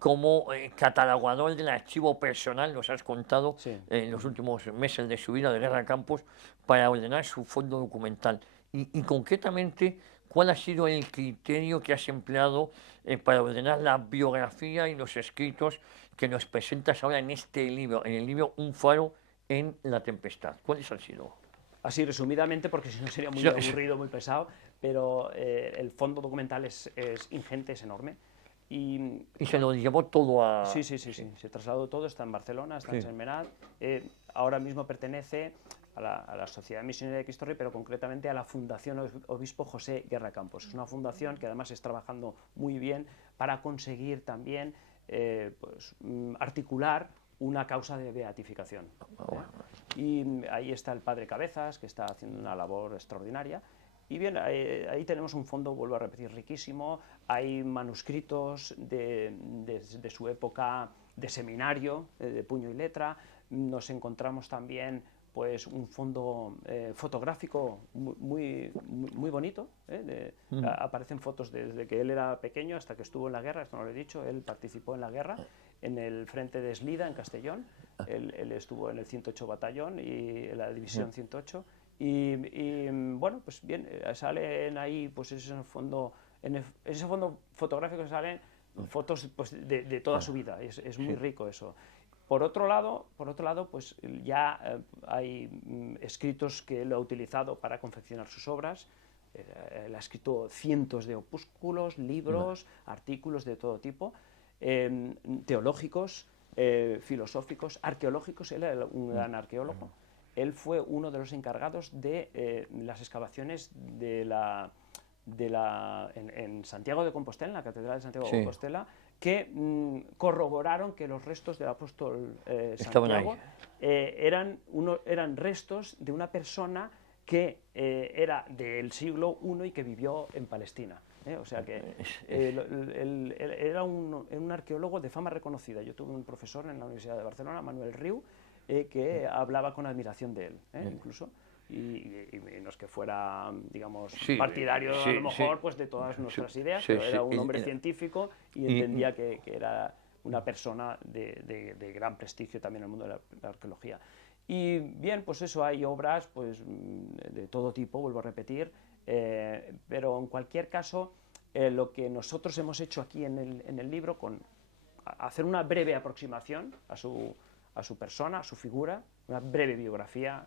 como catalogador del archivo personal, nos has contado, en los últimos meses de su vida de Guerra Campos, para ordenar su fondo documental? Y concretamente, ¿cuál ha sido el criterio que has empleado para ordenar la biografía y los escritos que nos presentas ahora en este libro, en el libro Un faro en la tempestad? ¿Cuáles han sido? Así resumidamente, porque si no sería muy aburrido, muy pesado, pero el fondo documental es ingente, es enorme. Y se lo llevó todo a... Sí, se trasladó todo, está en Barcelona, está en Sentmenat, ahora mismo pertenece a la Sociedad Misionera de Cristo Rey, pero concretamente a la Fundación Obispo José Guerra Campos. Es una fundación que además está trabajando muy bien para conseguir también articular una causa de beatificación. Y ahí está el padre Cabezas, que está haciendo una labor extraordinaria. Y bien, ahí tenemos un fondo, vuelvo a repetir, riquísimo. Hay manuscritos de su época de seminario, de puño y letra. Nos encontramos también pues un fondo fotográfico muy bonito. Aparecen fotos desde que él era pequeño hasta que estuvo en la guerra, esto no lo he dicho, él participó en la guerra, en el frente de Eslida, en Castellón. Él estuvo en el 108 Batallón y en la División 108. Y bueno, pues bien, salen ahí, pues en ese fondo fotográfico salen fotos pues, de toda su vida, es muy rico eso. Por otro lado, pues ya hay escritos que él ha utilizado para confeccionar sus obras. Él ha escrito cientos de opúsculos, libros, artículos de todo tipo, teológicos, filosóficos, arqueológicos. Él era un gran arqueólogo. Él fue uno de los encargados de las excavaciones de la en Santiago de Compostela, en la Catedral de Santiago de Compostela, que corroboraron que los restos del apóstol Santiago eran restos de una persona que era del siglo I y que vivió en Palestina. O sea que era un arqueólogo de fama reconocida. Yo tuve un profesor en la Universidad de Barcelona, Manuel Riu, que hablaba con admiración de él, incluso. Y no es que fuera, digamos, partidario a lo mejor pues de todas nuestras ideas, pero era un hombre científico y entendía que era una persona de gran prestigio también en el mundo de la arqueología. Y bien, pues eso, hay obras pues de todo tipo, vuelvo a repetir, pero en cualquier caso lo que nosotros hemos hecho aquí en el libro, hacer una breve aproximación a su persona, a su figura, una breve biografía,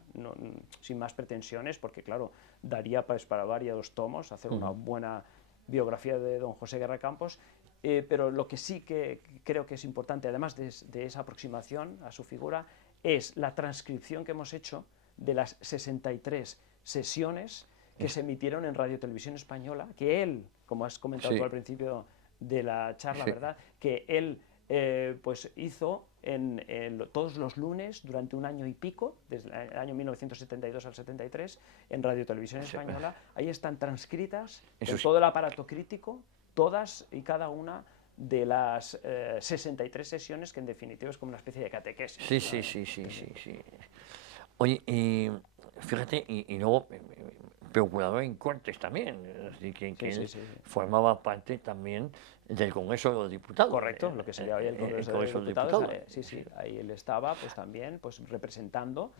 sin más pretensiones, porque claro, daría pues, para varios tomos hacer una buena biografía de don José Guerra Campos, pero lo que sí que creo que es importante, además de esa aproximación a su figura, es la transcripción que hemos hecho de las 63 sesiones que se emitieron en Radio Televisión Española, que él, como has comentado tú al principio de la charla, ¿verdad?, que él pues hizo todos los lunes durante un año y pico, desde el año 1972 al 73, en Radio Televisión Española. Ahí están transcritas en todo el aparato crítico, todas y cada una de las 63 sesiones, que en definitiva es como una especie de catequesis. Sí. Oye, fíjate, y luego procurador en Cortes también, así que él formaba parte también del Congreso de los Diputados. Correcto, lo que sería hoy el Congreso de los Diputados. Ahí él estaba pues también pues representando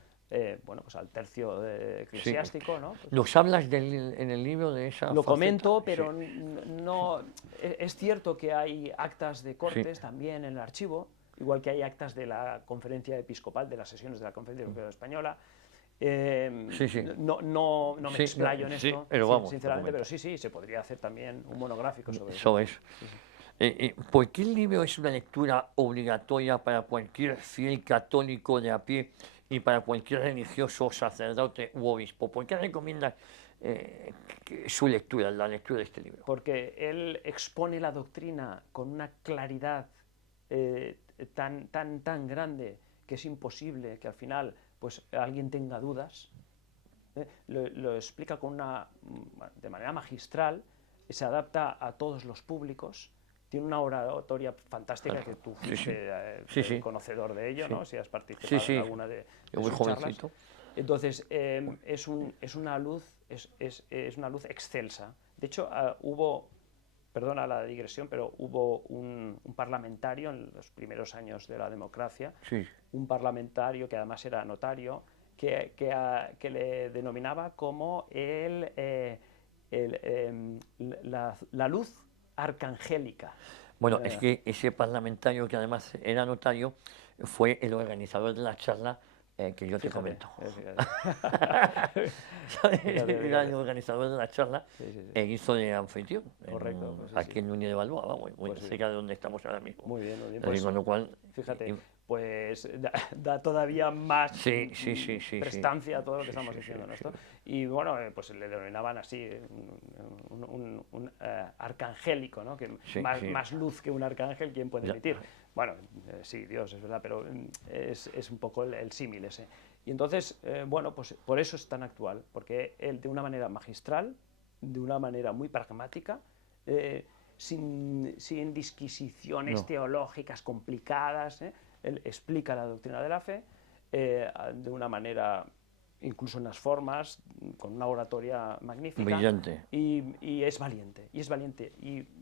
bueno, pues al tercio eclesiástico, ¿no? Pues, ¿Nos hablas en el libro de esa Lo comento, pero no... Es cierto que hay actas de Cortes también en el archivo, igual que hay actas de la conferencia episcopal, de las sesiones de la conferencia episcopal española. No me explayo en esto, pero vamos, sinceramente, pero sí, se podría hacer también un monográfico sobre eso. ¿Por qué el libro es una lectura obligatoria para cualquier fiel católico de a pie y para cualquier religioso, sacerdote u obispo? ¿Por qué recomiendas su lectura, la lectura de este libro? Porque él expone la doctrina con una claridad tan grande que es imposible que al final pues alguien tenga dudas. Lo explica de manera magistral, se adapta a todos los públicos. Tiene una oratoria fantástica que tú fuiste conocedor de ello, ¿no? Si has participado en alguna de sus charlas. Entonces, es una luz excelsa. De hecho, perdona la digresión, pero hubo un parlamentario en los primeros años de la democracia, un parlamentario que además era notario, que le denominaba como la luz arcangélica. Bueno, es que ese parlamentario, que además era notario, fue el organizador de la charla que yo te comento. Era el organizador de la charla e hizo de anfitrión. Correcto. Aquí en Núñez de Balboa, muy cerca de donde estamos ahora mismo. Muy bien. Pues, con lo cual, fíjate, pues da todavía más prestancia a todo lo que estamos diciendo, ¿no? Y bueno, pues le denominaban así, un arcangélico, ¿no? Que más luz que un arcángel, ¿quién puede emitir? Bueno, sí, Dios, es verdad, pero es un poco el símil ese. Y entonces, bueno, pues por eso es tan actual, porque él de una manera magistral, de una manera muy pragmática, sin disquisiciones teológicas complicadas, él explica la doctrina de la fe de una manera, incluso en las formas, con una oratoria magnífica. Brillante. Y es valiente. Y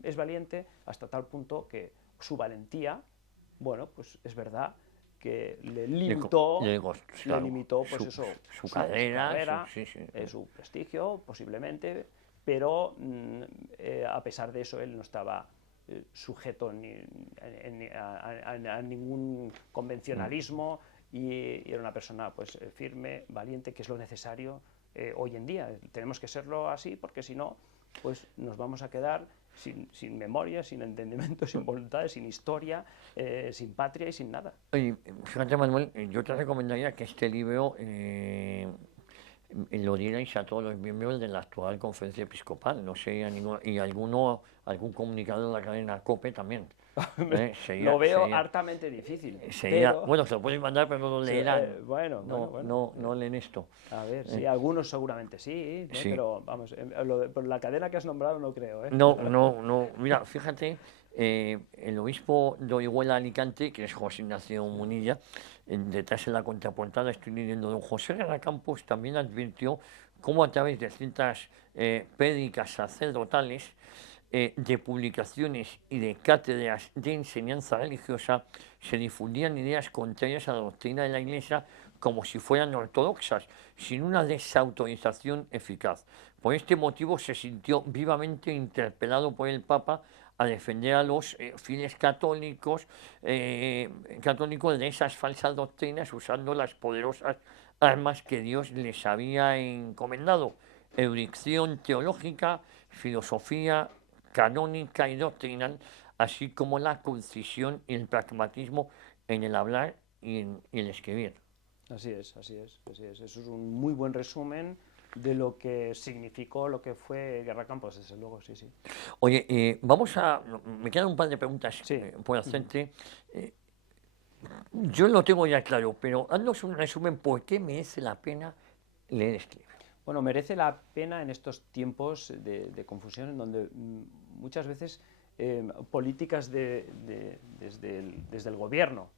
es valiente hasta tal punto que su valentía, bueno, pues es verdad que le limitó pues su carrera, su prestigio, posiblemente, pero a pesar de eso él no estaba sujeto a ningún convencionalismo y era una persona pues firme, valiente, que es lo necesario hoy en día. Tenemos que serlo así, porque si no, pues nos vamos a quedar sin memoria, sin entendimiento, sin voluntad, sin historia, sin patria y sin nada. Oye, fíjate, Manuel, yo te recomendaría que este libro lo dierais a todos los miembros de la actual conferencia episcopal, no sé, y algún comunicador de la cadena COPE también. Lo veo hartamente difícil. Pero, bueno, se lo pueden mandar, pero no lo leerán. Bueno. No leen esto. A ver, sí, algunos seguramente sí, ¿no? Sí. Pero vamos, por la cadena que has nombrado no creo, ¿eh? No. Mira, fíjate, el obispo de Orihuela Alicante, que es José Ignacio Munilla, detrás de la contraportada estoy leyendo, don José Guerra Campos también advirtió cómo a través de ciertas prédicas sacerdotales, de publicaciones y de cátedras de enseñanza religiosa se difundían ideas contrarias a la doctrina de la Iglesia como si fueran ortodoxas, sin una desautorización eficaz. Por este motivo se sintió vivamente interpelado por el Papa a defender a los fieles católicos de esas falsas doctrinas usando las poderosas armas que Dios les había encomendado: erudición teológica, filosofía canónica y doctrinal, así como la concisión y el pragmatismo en el hablar y en el escribir. Así es. Eso es un muy buen resumen de lo que significó lo que fue Guerra Campos, desde luego, sí. Oye, me quedan un par de preguntas por hacerte. Yo lo tengo ya claro, pero haznos un resumen por qué merece la pena leer este libro. Bueno, merece la pena en estos tiempos de confusión, en donde muchas veces políticas desde el gobierno,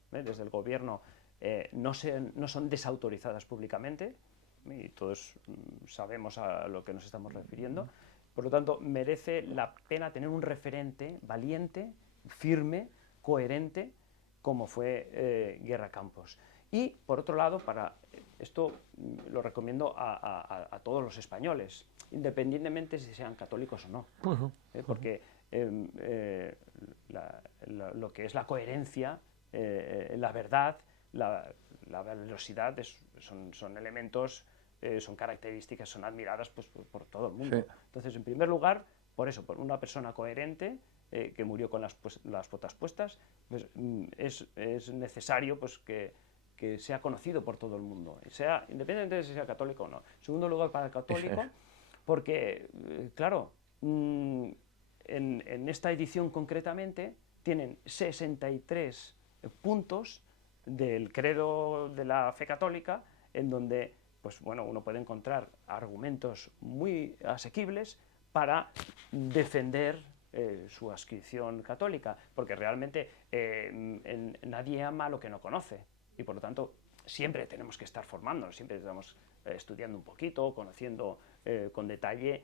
no son desautorizadas públicamente, y todos sabemos a lo que nos estamos refiriendo. Por lo tanto, merece la pena tener un referente valiente, firme, coherente, como fue Guerra Campos. Y, por otro lado, esto lo recomiendo a todos los españoles, independientemente si sean católicos o no, porque lo que es la coherencia, la verdad, la velocidad son elementos, son características, son admiradas pues, por todo el mundo. Sí. Entonces, en primer lugar, por una persona coherente, que murió con las botas puestas, pues, es necesario pues, que sea conocido por todo el mundo, independientemente de si sea católico o no. En segundo lugar, para el católico, porque, claro, en esta edición concretamente tienen 63 puntos del credo de la fe católica, en donde pues, bueno, uno puede encontrar argumentos muy asequibles para defender su adscripción católica, porque realmente nadie ama lo que no conoce, y por lo tanto siempre tenemos que estar formándonos, siempre estamos estudiando un poquito, conociendo con detalle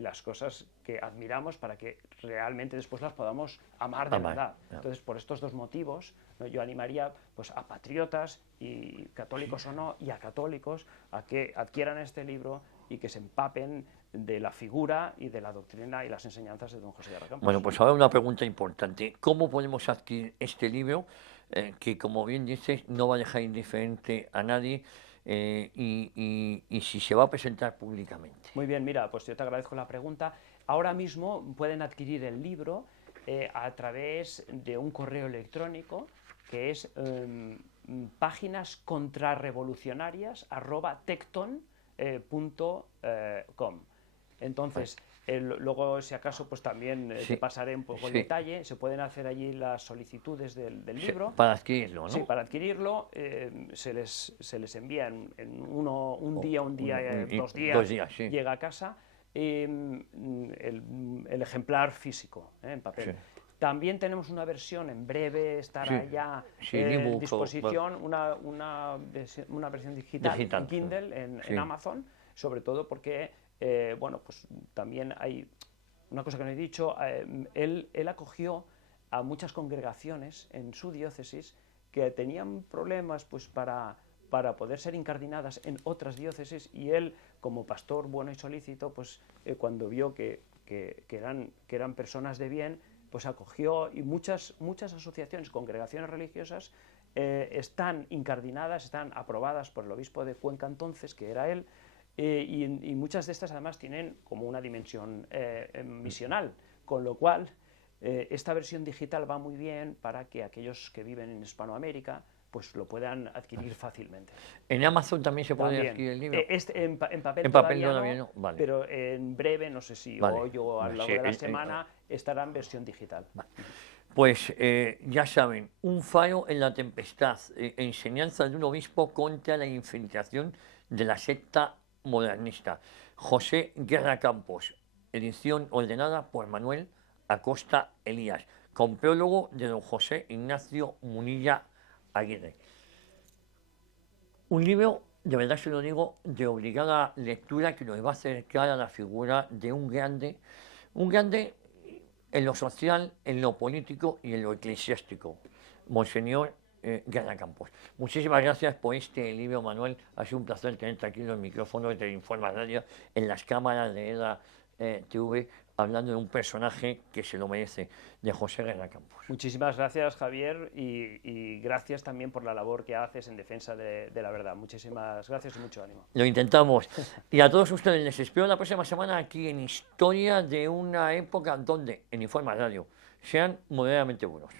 las cosas que admiramos para que realmente después las podamos amar de verdad. Entonces, por estos dos motivos, ¿no? Yo animaría pues, a patriotas, y católicos o no, y a católicos, a que adquieran este libro y que se empapen de la figura y de la doctrina y las enseñanzas de don José Guerra Campos. Bueno, pues ahora una pregunta importante. ¿Cómo podemos adquirir este libro que, como bien dices, no va a dejar indiferente a nadie? Y si se va a presentar públicamente. Muy bien, mira, pues yo te agradezco la pregunta. Ahora mismo pueden adquirir el libro a través de un correo electrónico que es páginascontrarrevolucionarias@tecton.com. Entonces, luego, si acaso, pues también te pasaré un poco el detalle. Se pueden hacer allí las solicitudes del libro. Para adquirirlo, ¿no? Sí, para adquirirlo se les envía en un día, 2 días, sí. Llega a casa el ejemplar físico, en papel. Sí. También tenemos una versión, en breve estará ya en disposición, una versión digital en Kindle, en Amazon, sobre todo porque bueno, pues también hay una cosa que no he dicho. Él acogió a muchas congregaciones en su diócesis que tenían problemas pues, para poder ser incardinadas en otras diócesis, y él, como pastor bueno y solícito, pues cuando vio que eran personas de bien, pues acogió, y muchas asociaciones, congregaciones religiosas están incardinadas, están aprobadas por el obispo de Cuenca entonces, que era él. Y muchas de estas además tienen como una dimensión misional, con lo cual esta versión digital va muy bien para que aquellos que viven en Hispanoamérica pues lo puedan adquirir fácilmente. ¿En Amazon también se puede También. adquirir el libro? En papel En papel todavía todavía no, vale. pero en breve, no sé si Vale. hoy o a lo largo Sí, de la semana, estará en versión digital. Pues ya saben, un faro en la tempestad, enseñanza de un obispo contra la infiltración de la secta modernista. José Guerra Campos, edición ordenada por Manuel Acosta Elías, con prólogo de don José Ignacio Munilla Aguirre. Un libro, de verdad se lo digo, de obligada lectura que nos va a acercar a la figura de un grande en lo social, en lo político y en lo eclesiástico, Monseñor Guerra Campos. Muchísimas gracias por este libro, Manuel. Ha sido un placer tenerte aquí en los micrófonos de Informa Radio, en las cámaras de EDA TV, hablando de un personaje que se lo merece, de José Guerra Campos. Muchísimas gracias, Javier, y gracias también por la labor que haces en defensa de la verdad. Muchísimas gracias y mucho ánimo. Lo intentamos. Y a todos ustedes les espero la próxima semana aquí en Historia de una época donde, en Informa Radio, sean moderadamente buenos.